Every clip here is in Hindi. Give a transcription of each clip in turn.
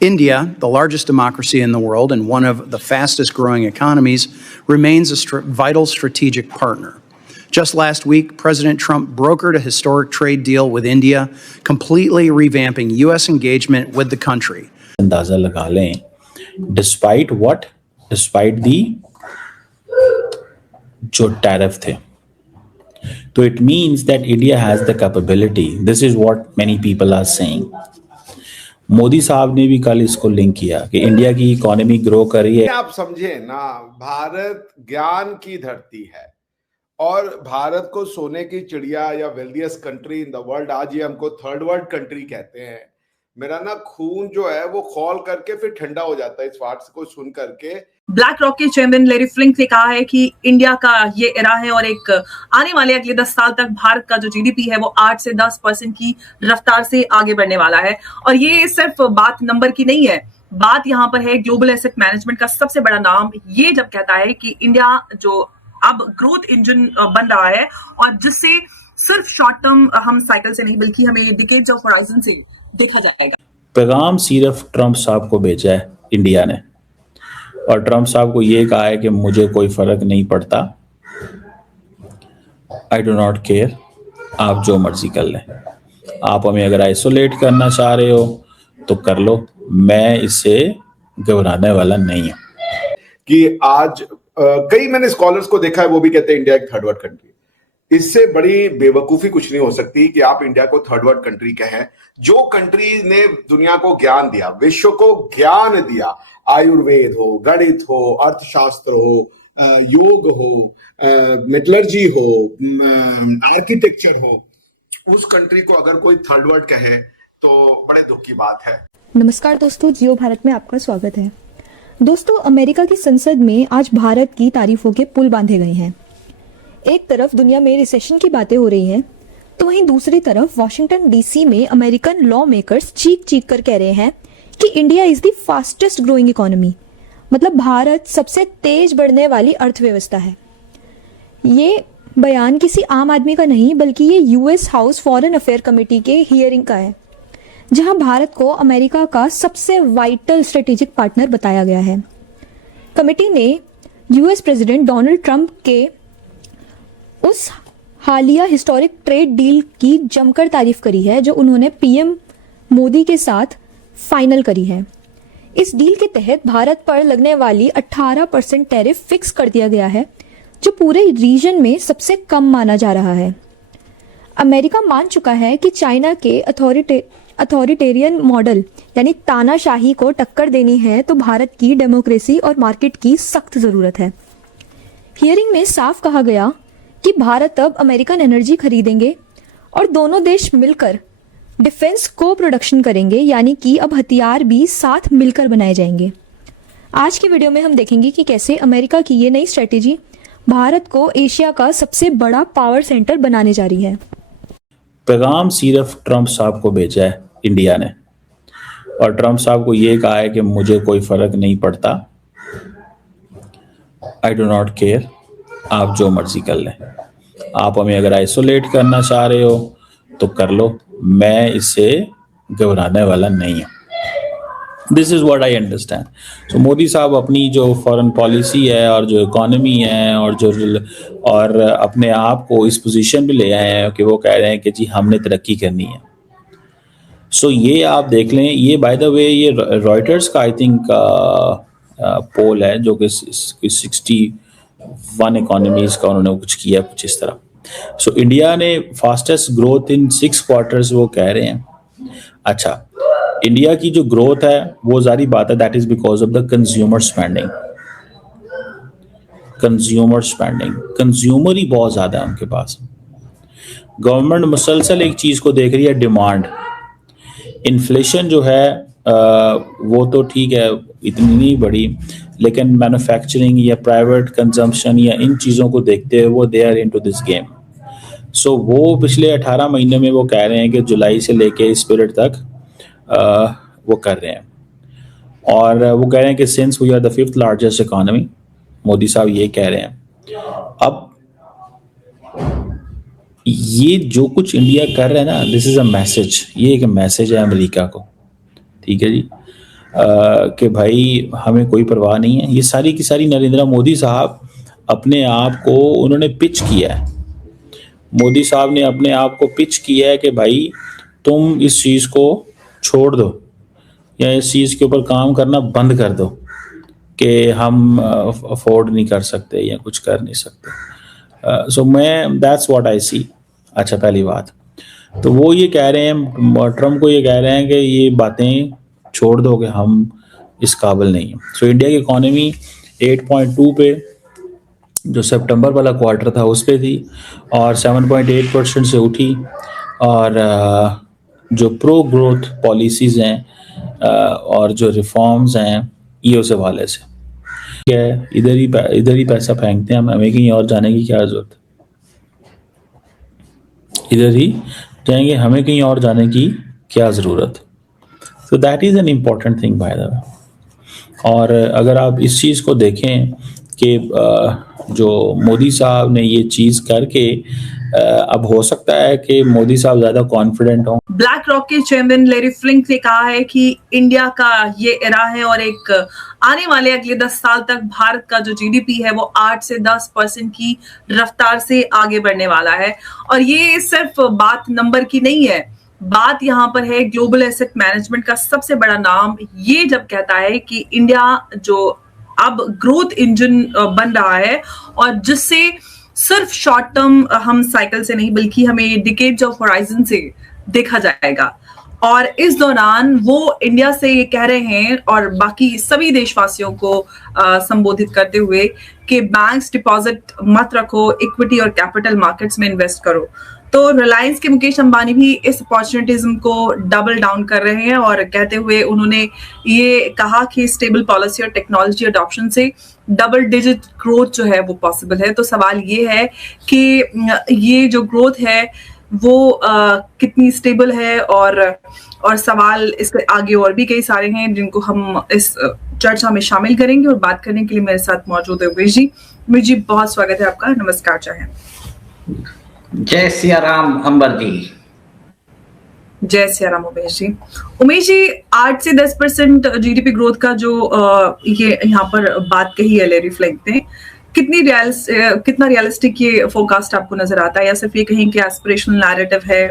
India, the largest democracy in the world and one of the fastest growing economies, remains a vital strategic partner. Just last week, President Trump brokered a historic trade deal with India, completely revamping U.S. engagement with the country. अंदाजा लगा लें, despite what? Despite the जो tariff थे. So it means that India has the capability. This is what many people are saying. Modi साहब ने भी कल इसको लिंक किया कि इंडिया की इकोनॉमी ग्रो कर रही है. आप समझे ना, भारत ज्ञान की धरती है और भारत को सोने की चिड़िया या wealthiest country in the world, आज ये हमको थर्ड वर्ल्ड कंट्री कहते हैं. मेरा ना खून जो है वो खौल करके फिर ठंडा हो जाता है इस बात को सुन करके. ब्लैक रॉक के चेयरमैन लैरी फ्लिंक ने कहा है कि इंडिया का ये एरा है और एक आने वाले अगले 10 साल तक भारत का जो जीडीपी है वो 8 से 10% की रफ्तार से आगे बढ़ने वाला है. और ये सिर्फ बात नंबर की नहीं है, बात यहाँ पर है ग्लोबल एसेट मैनेजमेंट का सबसे बड़ा नाम ये जब कहता है कि इंडिया जो अब ग्रोथ इंजन बन रहा है और जिससे सिर्फ शॉर्ट टर्म हम साइकिल से नहीं बल्कि हमें डिकेड्स ऑफ होराइजन से देखा जाएगा. पैगाम सिर्फ ट्रंप साहब को भेजा है इंडिया ने और ट्रंप साहब को ये कहा है कि मुझे कोई फर्क नहीं पड़ता, आई डो नॉट केयर, आप जो मर्जी कर लें. आप हमें अगर आइसोलेट करना चाह रहे हो तो कर लो, मैं इससे घबराने वाला नहीं हूं. कि आज कई मैंने स्कॉलर्स को देखा है वो भी कहते हैं इंडिया एक थर्ड वर्ल्ड कंट्री. इससे बड़ी बेवकूफी कुछ नहीं हो सकती कि आप इंडिया को थर्ड वर्ल्ड कंट्री कहें. जो कंट्री ने दुनिया को ज्ञान दिया, विश्व को ज्ञान दिया, आयुर्वेद हो, गणित हो, अर्थशास्त्र हो, योग हो, मेटलर्जी हो, आर्किटेक्चर हो, उस कंट्री को अगर कोई थर्ड वर्ल्ड कहे तो बड़े दुख की बात है. नमस्कार दोस्तों, जियो भारत में आपका स्वागत है. दोस्तों, अमेरिका की संसद में आज भारत की तारीफों के पुल बांधे गए हैं. एक तरफ दुनिया में रिसेशन की बातें हो रही हैं, तो वहीं दूसरी तरफ वॉशिंगटन डीसी में अमेरिकन लॉ मेकर्स चीख चीख कर कह रहे हैं कि India is the fastest growing economy, मतलब भारत सबसे तेज बढ़ने वाली अर्थव्यवस्था है. ये बयान किसी आम आदमी का नहीं बल्कि ये US house foreign affair committee के हियरिंग का है, जहां भारत को अमेरिका का सबसे वाइटल स्ट्रेटेजिक पार्टनर बताया गया है. कमेटी ने यूएस प्रेसिडेंट डोनाल्ड ट्रंप के उस हालिया हिस्टोरिक ट्रेड डील की जमकर तारीफ करी है जो उन्होंने पीएम मोदी के साथ फाइनल करी है. इस डील के तहत भारत पर लगने वाली 18% टैरिफ फिक्स कर दिया गया है, जो पूरे रीजन में सबसे कम माना जा रहा है. अमेरिका मान चुका है कि चाइना के अथॉरिटेरियन मॉडल यानी तानाशाही को टक्कर देनी है तो भारत की डेमोक्रेसी और मार्केट की सख्त जरूरत है. हियरिंग में साफ कहा गया कि भारत अब अमेरिकन एनर्जी खरीदेंगे और दोनों देश मिलकर डिफेंस को प्रोडक्शन करेंगे, यानी कि अब हथियार भी साथ मिलकर बनाए जाएंगे. आज की वीडियो में हम देखेंगे कि कैसे अमेरिका की ये नई स्ट्रेटेजी भारत को एशिया का सबसे बड़ा पावर सेंटर बनाने जा रही है. पैगाम सिर्फ ट्रंप साहब को भेजा है इंडिया ने और ट्रंप साहब को ये कहा है कि मुझे कोई फर्क नहीं पड़ता, आई डो नॉट केयर, आप जो मर्जी कर लें. आप हमें अगर आइसोलेट करना चाह रहे हो तो कर लो, मैं इससे घबराने वाला नहीं हूं. This is what I understand. So Modi साहब अपनी जो फॉरेन पॉलिसी है और जो इकोनॉमी है और अपने आप को इस पोजीशन पे ले आए हैं कि वो कह रहे हैं कि जी हमने तरक्की करनी है. सो ये आप देख लें, ये बाय द वे ये रॉयटर्स का आई थिंक पोल है जो कि 61 इकोनॉमीज का उन्होंने कुछ किया कुछ इस तरह. सो इंडिया ने फास्टेस्ट ग्रोथ इन 6 क्वार्टर्स वो कह रहे हैं. अच्छा, इंडिया की जो ग्रोथ है वो जारी बात है, that is because of the consumer spending. Consumer ही बहुत ज्यादा है उनके पास. गवर्नमेंट मुसलसल एक चीज को देख रही है, डिमांड. इन्फ्लेशन जो है वो तो ठीक है इतनी नहीं बढ़ी, लेकिन मैन्युफैक्चरिंग या प्राइवेट कंजम्पशन या इन चीज़ों को देखते हुए वो they are into this game. So वो पिछले 18 महीने में वो कह रहे हैं कि जुलाई से लेके स्पिरिट तक वो कर रहे हैं और वो कह रहे हैं कि since we are the 5th largest economy, Modi साहब ये कह रहे हैं. अब ये जो कुछ इंडिया कर रहा है ना, दिस इज अ मैसेज, ये एक मैसेज है अमेरिका को, ठीक है जी. कि भाई हमें कोई परवाह नहीं है। ये सारी की सारी नरेंद्र मोदी साहब अपने आप को उन्होंने पिच किया है। मोदी साहब ने अपने आप को पिच किया है कि भाई तुम इस चीज़ को छोड़ दो या इस चीज़ के ऊपर काम करना बंद कर दो कि हम अफोर्ड नहीं कर सकते या कुछ कर नहीं सकते। सो मैं दैट्स व्हाट आई सी। अच्छा, पहली बात तो वो ये कह रहे हैं, ट्रम्प को ये कह रहे हैं कि ये बातें छोड़ दो कि हम इस काबिल नहीं हैं। सो इंडिया की इकोनॉमी 8.2 पे जो सितंबर वाला क्वार्टर था उस पे थी और 7.8% से उठी। और जो प्रो ग्रोथ पॉलिसीज़ हैं और जो रिफॉर्म्स हैं ये उस हवाले से क्या है, इधर ही पैसा फेंकते हैं हम, हमें कहीं और जाने की क्या ज़रूरत, इधर ही जाएंगे, हमें कहीं और जाने की क्या ज़रूरत। तो that is an important thing by the way. और अगर आप इस चीज़ को देखें कि जो मोदी साहब ने ये चीज़ करके अब हो सकता है कि मोदी साहब ज़्यादा कॉन्फिडेंट हों। ब्लैक रॉक के चेयरमैन लैरी फ्लिंक ने कहा है कि इंडिया का ये इरा है और एक आने वाले अगले 10 साल तक भारत का जो जीडीपी है वो 8 से 10% की रफ्तार से आगे बढ़ने वाला है। और ये सिर्फ बात नंबर की नहीं है, बात यहाँ पर है ग्लोबल एसेट मैनेजमेंट का सबसे बड़ा नाम ये जब कहता है कि इंडिया जो अब ग्रोथ इंजन बन रहा है और जिससे सिर्फ शॉर्ट टर्म हम साइकिल से नहीं बल्कि हमें डिकेड्स ऑफ होराइजन से देखा जाएगा। और इस दौरान वो इंडिया से ये कह रहे हैं और बाकी सभी देशवासियों को संबोधित करते हुए कि बैंक्स डिपॉजिट मत रखो, इक्विटी और कैपिटल मार्केट्स में इन्वेस्ट करो। तो रिलायंस के मुकेश अंबानी भी इस अपॉर्चुनिटीज्म को डबल डाउन कर रहे हैं और कहते हुए उन्होंने ये कहा कि स्टेबल पॉलिसी और टेक्नोलॉजी अडॉप्शन से डबल डिजिट ग्रोथ जो है वो पॉसिबल है। तो सवाल ये है कि ये जो ग्रोथ है वो कितनी स्टेबल है और सवाल इसके आगे और भी कई सारे हैं जिनको हम इस चर्चा में शामिल करेंगे। और बात करने के लिए मेरे साथ मौजूद है उमेश जी। उमेश जी, बहुत स्वागत है आपका, नमस्कार चाहें। जय सिया राम अंबर जी। जय सिया राम उमेश जी। उमेश जी, 8 से 10% जीडीपी ग्रोथ का जो ये यहाँ पर बात कही है लैरी फ्लिंक ने, कितना रियलिस्टिक ये फोरकास्ट आपको नजर आता है या सिर्फ ये कहीं कि एस्पिरेशनल नैरेटिव है?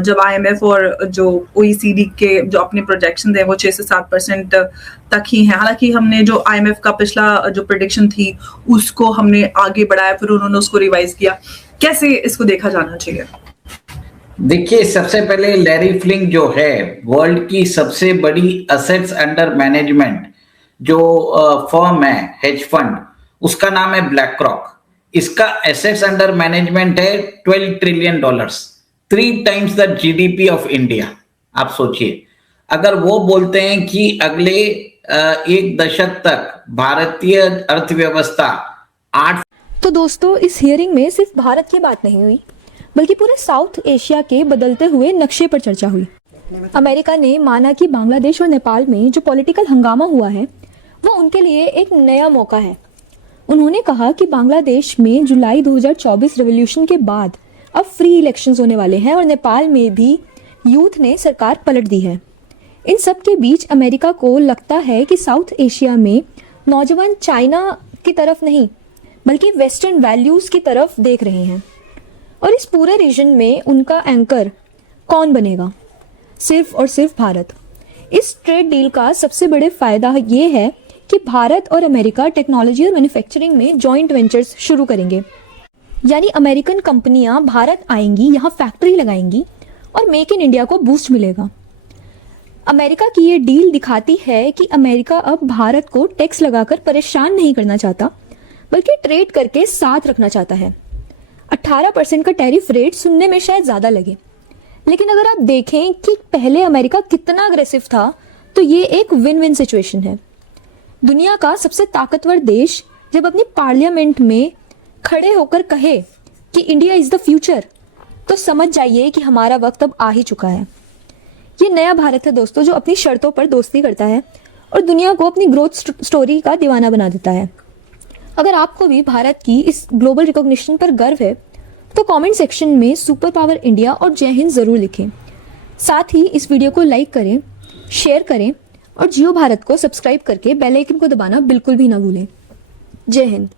जब आईएमएफ और जो ओईसीडी के जो अपने प्रोजेक्शन है वो 6 से 7% तक ही है। हालांकि हमने जो आईएमएफ का पिछला जो प्रेडिक्शन थी उसको हमने आगे बढ़ाया, फिर उन्होंने उसको रिवाइज किया। कैसे इसको देखा जाना चाहिए? देखिए, सबसे पहले लैरी फ्लिंक जो है वर्ल्ड की सबसे बड़ी असेट्स अंडर मैनेजमेंट जो फर्म है, हेज फंड, उसका नाम है ब्लैक रॉक। इसका एसेट्स अंडर मैनेजमेंट है $12 trillion, 3 times the GDP of India. आप सोचिए, अगर वो बोलते हैं कि अगले एक दशक तक भारतीय अर्थव्यवस्था 8। तो दोस्तों, इस हियरिंग में सिर्फ भारत की बात नहीं हुई बल्कि पूरे साउथ एशिया के बदलते हुए नक्शे पर चर्चा हुई। अमेरिका ने माना कि बांग्लादेश और नेपाल में जो पॉलिटिकल हंगामा हुआ है वो उनके लिए एक नया मौका है। उन्होंने कहा कि बांग्लादेश में जुलाई 2024 रेवोल्यूशन के बाद अब फ्री इलेक्शंस होने वाले हैं और नेपाल में भी यूथ ने सरकार पलट दी है। इन सब के बीच अमेरिका को लगता है कि साउथ एशिया में नौजवान चाइना की तरफ नहीं बल्कि वेस्टर्न वैल्यूज की तरफ देख रहे हैं। और इस पूरे रीजन में उनका एंकर कौन बनेगा? सिर्फ और सिर्फ भारत। इस ट्रेड डील का सबसे बड़े फायदा ये है कि भारत और अमेरिका टेक्नोलॉजी और मैन्युफैक्चरिंग में जॉइंट वेंचर्स शुरू करेंगे। यानी अमेरिकन कंपनियां भारत आएंगी, यहाँ फैक्ट्री लगाएंगी और मेक इन इंडिया को बूस्ट मिलेगा। अमेरिका की ये डील दिखाती है कि अमेरिका अब भारत को टैक्स लगाकर परेशान नहीं करना चाहता बल्कि ट्रेड करके साथ रखना चाहता है। 18% का टैरिफ रेट सुनने में शायद ज़्यादा लगे, लेकिन अगर आप देखें कि पहले अमेरिका कितना अग्रेसिव था तो ये एक विन विन सिचुएशन है। दुनिया का सबसे ताकतवर देश जब अपनी पार्लियामेंट में खड़े होकर कहे कि इंडिया इज़ द फ्यूचर, तो समझ जाइए कि हमारा वक्त अब आ ही चुका है। ये नया भारत है दोस्तों, जो अपनी शर्तों पर दोस्ती करता है और दुनिया को अपनी ग्रोथ स्टोरी का दीवाना बना देता है। अगर आपको भी भारत की इस ग्लोबल रिकॉग्निशन पर गर्व है तो कमेंट सेक्शन में सुपर पावर इंडिया और जय हिंद जरूर लिखें। साथ ही इस वीडियो को लाइक करें, शेयर करें, और जियो भारत को सब्सक्राइब करके बेल आइकन को दबाना बिल्कुल भी ना भूलें। जय हिंद।